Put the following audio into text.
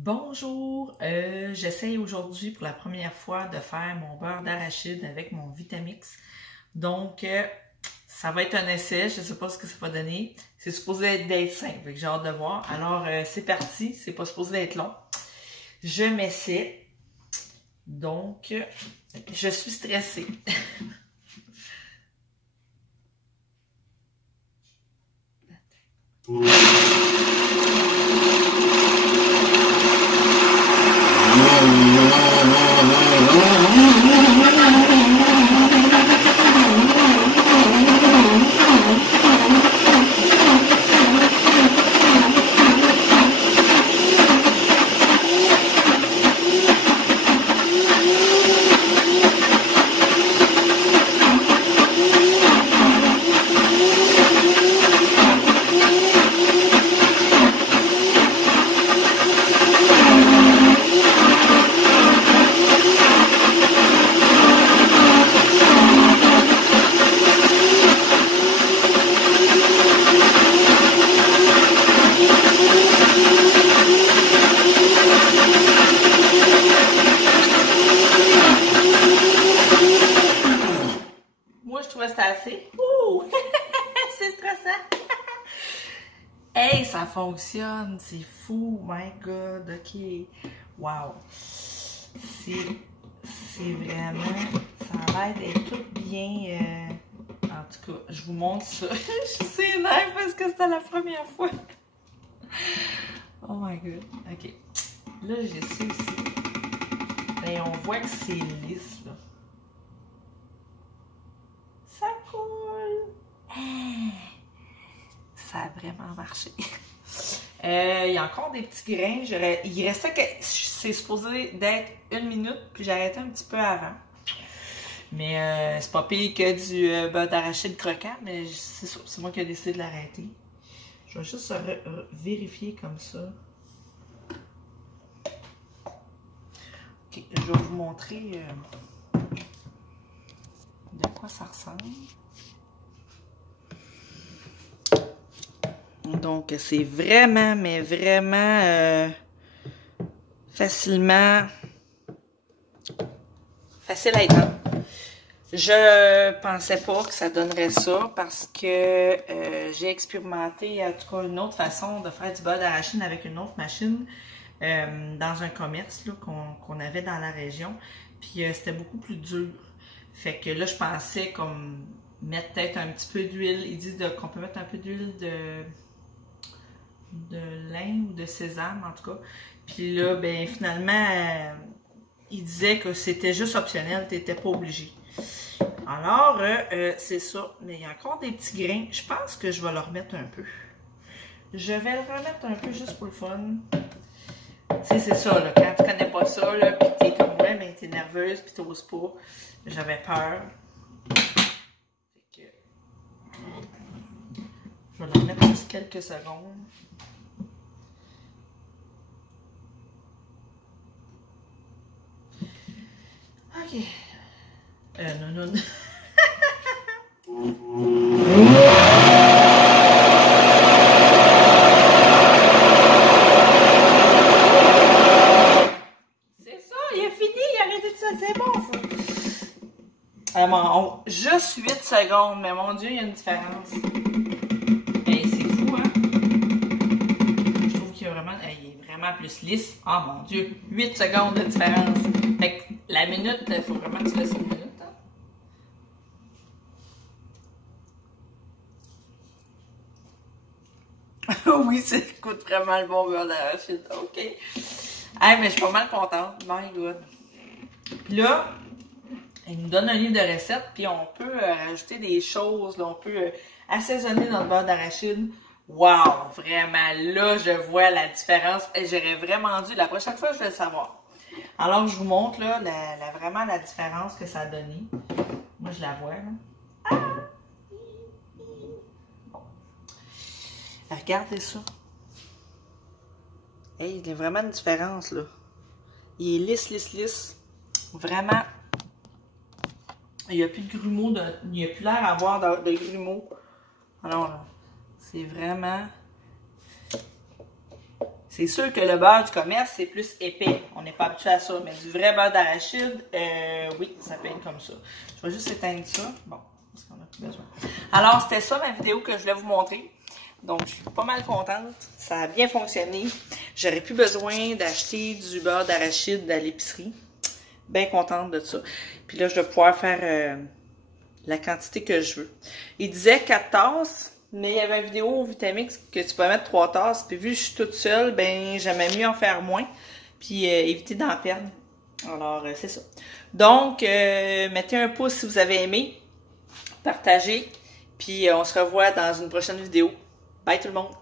Bonjour, j'essaye aujourd'hui pour la première fois de faire mon beurre d'arachide avec mon Vitamix. Donc, ça va être un essai, je ne sais pas ce que ça va donner. C'est supposé d'être simple, j'ai hâte de voir. Alors, c'est parti, c'est pas supposé d'être long. Je m'essaie. Donc, je suis stressée. Moi, je trouvais que c'était assez. Ouh! C'est stressant! Hey, ça fonctionne! C'est fou! My God! OK! Wow! C'est vraiment... Ça a l'air d'être tout bien... En tout cas, je vous montre ça. Je suis énervée parce que c'était la première fois. Oh my God! OK. Là, j'essaie aussi. Et on voit que c'est lisse, là. Ça coule! Ça a vraiment marché. Il y a encore des petits grains. Il restait que c'est supposé d'être 1 minute, puis j'ai arrêté un petit peu avant. Mais c'est pas pire que du beurre d'arachide croquant, mais c'est sûr, c'est moi qui ai décidé de l'arrêter. Je vais juste vérifier comme ça. Ok, je vais vous montrer de quoi ça ressemble. Donc, c'est vraiment, mais vraiment facilement facile à étendre. Je pensais pas que ça donnerait ça parce que j'ai expérimenté en tout cas une autre façon de faire du beurre d'arachide avec une autre machine dans un commerce qu'on avait dans la région. Puis c'était beaucoup plus dur. Fait que là, je pensais comme mettre peut-être un petit peu d'huile. Ils disent qu'on peut mettre un peu d'huile de lin ou de sésame en tout cas. Puis là, ben finalement, il disait que c'était juste optionnel, tu n'étais pas obligé. Alors, c'est ça. Mais il y a encore des petits grains. Je pense que je vais le remettre un peu. Je vais le remettre un peu juste pour le fun. Tu sais, c'est ça, là, quand tu connais pas ça, là, puis t'es comme moi, ben t'es nerveuse, puis t'oses pas. J'avais peur. Fait que, je vais le remettre juste quelques secondes. OK. Non. C'est ça, il a fini, il a arrêté de ça, c'est bon ça. Juste 8 secondes, mais mon Dieu, il y a une différence. Hey, c'est fou, hein? Je trouve qu'il y a vraiment, il est vraiment plus lisse. Ah mon Dieu, 8 secondes de différence. Fait que la minute, il faut vraiment que tu laisses une minute. Oui, ça coûte vraiment le bon beurre d'arachide. OK. Hey, mais je suis pas mal contente. My God. Puis là, il nous donne un livre de recettes, puis on peut rajouter des choses. Là, on peut assaisonner notre beurre d'arachide. Wow! Vraiment, là, je vois la différence. Et j'aurais vraiment dû. La prochaine fois, je vais le savoir. Alors, je vous montre là, vraiment la différence que ça a donné. Moi, je la vois. Là. Ah! Regardez ça. Hey, il y a vraiment une différence, là. Il est lisse. Vraiment. Il n'y a plus de grumeaux. Il n'y a plus l'air d'avoir de grumeaux. Alors, là, c'est vraiment... C'est sûr que le beurre du commerce, c'est plus épais. On n'est pas habitué à ça. Mais du vrai beurre d'arachide, oui, ça peut être comme ça. Je vais juste éteindre ça. Bon, parce qu'on n'a plus besoin. Alors, c'était ça ma vidéo que je voulais vous montrer. Donc, je suis pas mal contente. Ça a bien fonctionné. J'aurais plus besoin d'acheter du beurre d'arachide à l'épicerie. Bien contente de ça. Puis là, je vais pouvoir faire la quantité que je veux. Il disait 4 tasses, mais il y avait une vidéo au Vitamix que tu peux mettre 3 tasses. Puis vu que je suis toute seule, ben j'aimais mieux en faire moins. Puis éviter d'en perdre. Alors, c'est ça. Donc, mettez un pouce si vous avez aimé. Partagez. Puis on se revoit dans une prochaine vidéo. Bye tout le monde!